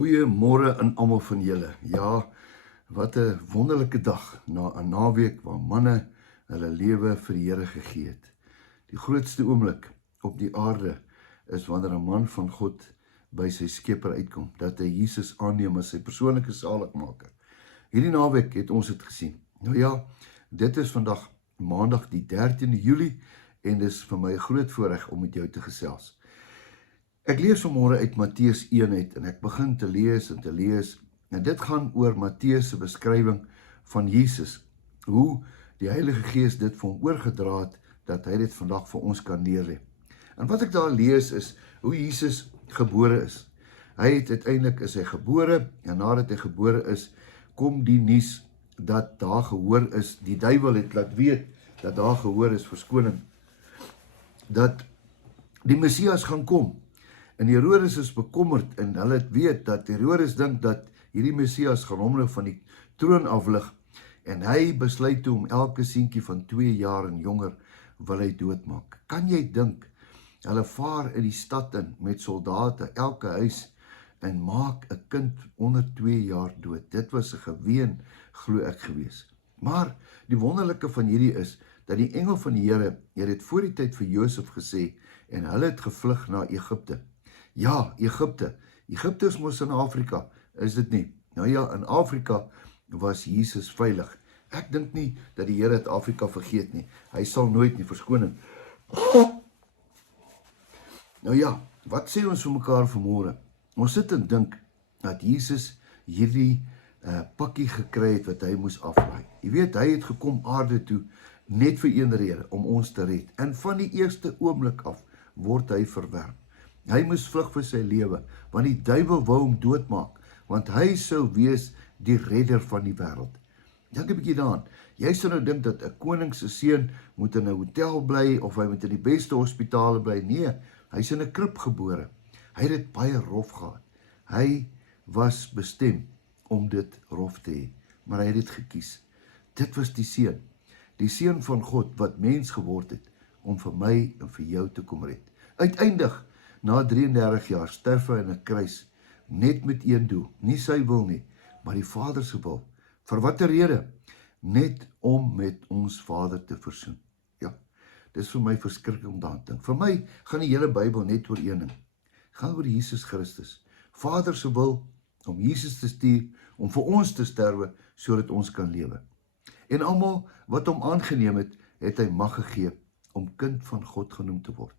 Goeiemôre aan almal van julle. Ja, wat 'n wonderlike dag na 'n naweek waar manne hulle lewe vir die Here gegee het. Die grootste oomblik op die aarde is wanneer 'n man van God by sy Skepper uitkom, dat hy Jesus aanneem as sy persoonlike saligmaker. Hierdie naweek het ons dit gesien. Nou ja, dit is vandag Maandag die 13de Julie en dis vir my 'n groot voorreg om met jou te gesels. Ek lees vanmôre uit Matteus 1 uit en ek begin te lees en dit gaan oor Matteus se beskrywing van Jesus, hoe die Heilige Gees dit vir hom oorgedra het, dat hy dit vandag vir ons kan neerlê. En wat ek daar lees is hoe Jesus gebore is. Uiteindelik is hy gebore en nadat hy gebore is, kom die nuus dat daar gehoor is, die duiwel het laat weet dat daar gehoor is, verskoning, dat die Messias gaan kom. En Herodes is bekommerd en hulle het weet dat Herodes dink dat hierdie Messias gaan hom nou van die troon aflig en hy besluit toe om elke seentjie van 2 jaar en jonger wil hy doodmaak. Kan jy dink, hulle vaar in die stad in met soldate, elke huis en maak 'n kind onder 2 jaar dood. Dit was 'n geween, glo ek gewees. Maar die wonderlike van hierdie is dat die engel van die Here het voor die tyd vir Josef gesê en hulle het gevlug na Egipte. Ja, Egipte is mos in Afrika, is dit nie? Nou ja, in Afrika was Jesus veilig. Ek dink nie dat die Here het Afrika vergeet nie. Hy sal nooit nie, verskoning. Nou ja, wat sê ons vir mekaar vanmôre? Ons sit en dink dat Jesus hierdie pakkie gekry het wat hy moes aflaai. Jy weet, hy het gekom aarde toe net vir een rede, om ons te red. En van die eerste oomblik af word hy verwerp. Hy moes vlug vir sy lewe, want die duiwel wou hom doodmaak, want hy sou wees die redder van die wêreld. Dink 'n bietjie daaraan. Jy sou nou dink dat 'n koning se seun moet in 'n hotel bly of hy moet in die beste hospitale bly. Nee, hy's in 'n krib gebore. Hy het dit baie rof gehad. Hy was bestem om dit rof te hê, maar hy het dit gekies. Dit was die seun van God wat mens geword het om vir my en vir jou te kom red. Uiteindelik, na 33 jaar sterf hy in 'n kruis, net met een doel, nie sy wil nie, maar die Vader se wil. Vir watter rede? Net om met ons Vader te versoen. Ja, dis vir my verskriklik om daaraan te dink. Vir my gaan die hele Bybel net oor een ding. Gaan oor Jesus Christus. Vader se wil om Jesus te stuur, om vir ons te sterwe, sodat ons kan lewe. En almal wat hom aangeneem het, het hy mag gegee om kind van God genoem te word.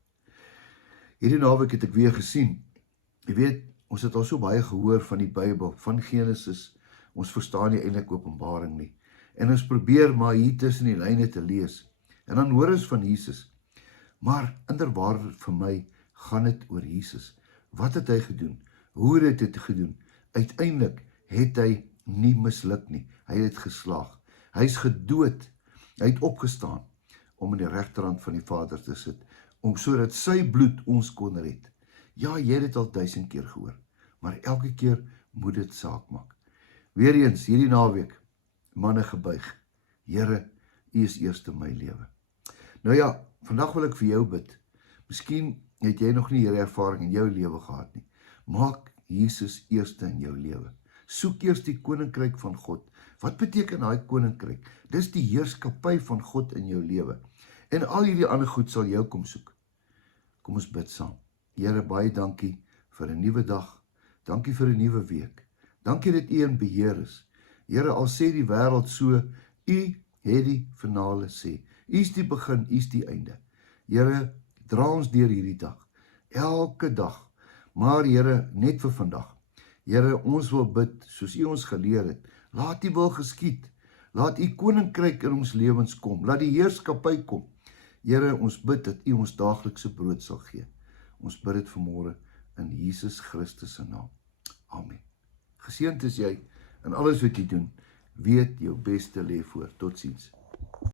Hierdie naweek het ek weer gesien. Jy weet, ons het al so baie gehoor van die Bybel, van Genesis. Ons verstaan nie eintlik Openbaring nie. En ons probeer maar hier tussen die lyne te lees. En dan hoor ons van Jesus. Maar inderwaarheid vir my gaan dit oor Jesus. Wat het hy gedoen? Hoe het hy dit gedoen? Uiteindelik het hy nie misluk nie. Hy het geslaag. Hy is gedood. Hy het opgestaan om aan die regterhand van die Vader te sit, om sodat sy bloed ons kon red. Ja, jy het dit al 1000 keer gehoor, maar elke keer moet dit saak maak. Weereens, hierdie naweek, manne gebuig. Here, U is eerste in my lewe. Nou ja, vandag wil ek vir jou bid. Miskien het jy nog nie hierdie ervaring in jou lewe gehad nie. Maak Jesus eerste in jou lewe. Soek eers die koninkryk van God. Wat beteken daai koninkryk? Dis die heerskappy van God in jou lewe. En al hierdie ander goed sal jou kom soek. Kom ons bid saam. Here, baie dankie vir 'n nuwe dag. Dankie vir 'n nuwe week. Dankie dat U in beheer is. Here, al sê die wêreld so, U het die finale sê. U is die begin, U is die einde. Here, dra ons deur hierdie dag. Elke dag. Maar Here, net vir vandag. Here, ons wil bid soos U ons geleer het. Laat U wil geskied. Laat U koninkryk in ons lewens kom. Laat die heerskappy kom. Here, ons bid dat U ons daaglikse brood sal gee. Ons bid dit vanmôre in Jesus Christus se naam. Amen. Geseënd is jy in alles wat jy doen. Weet jou beste lê voor. Totsiens.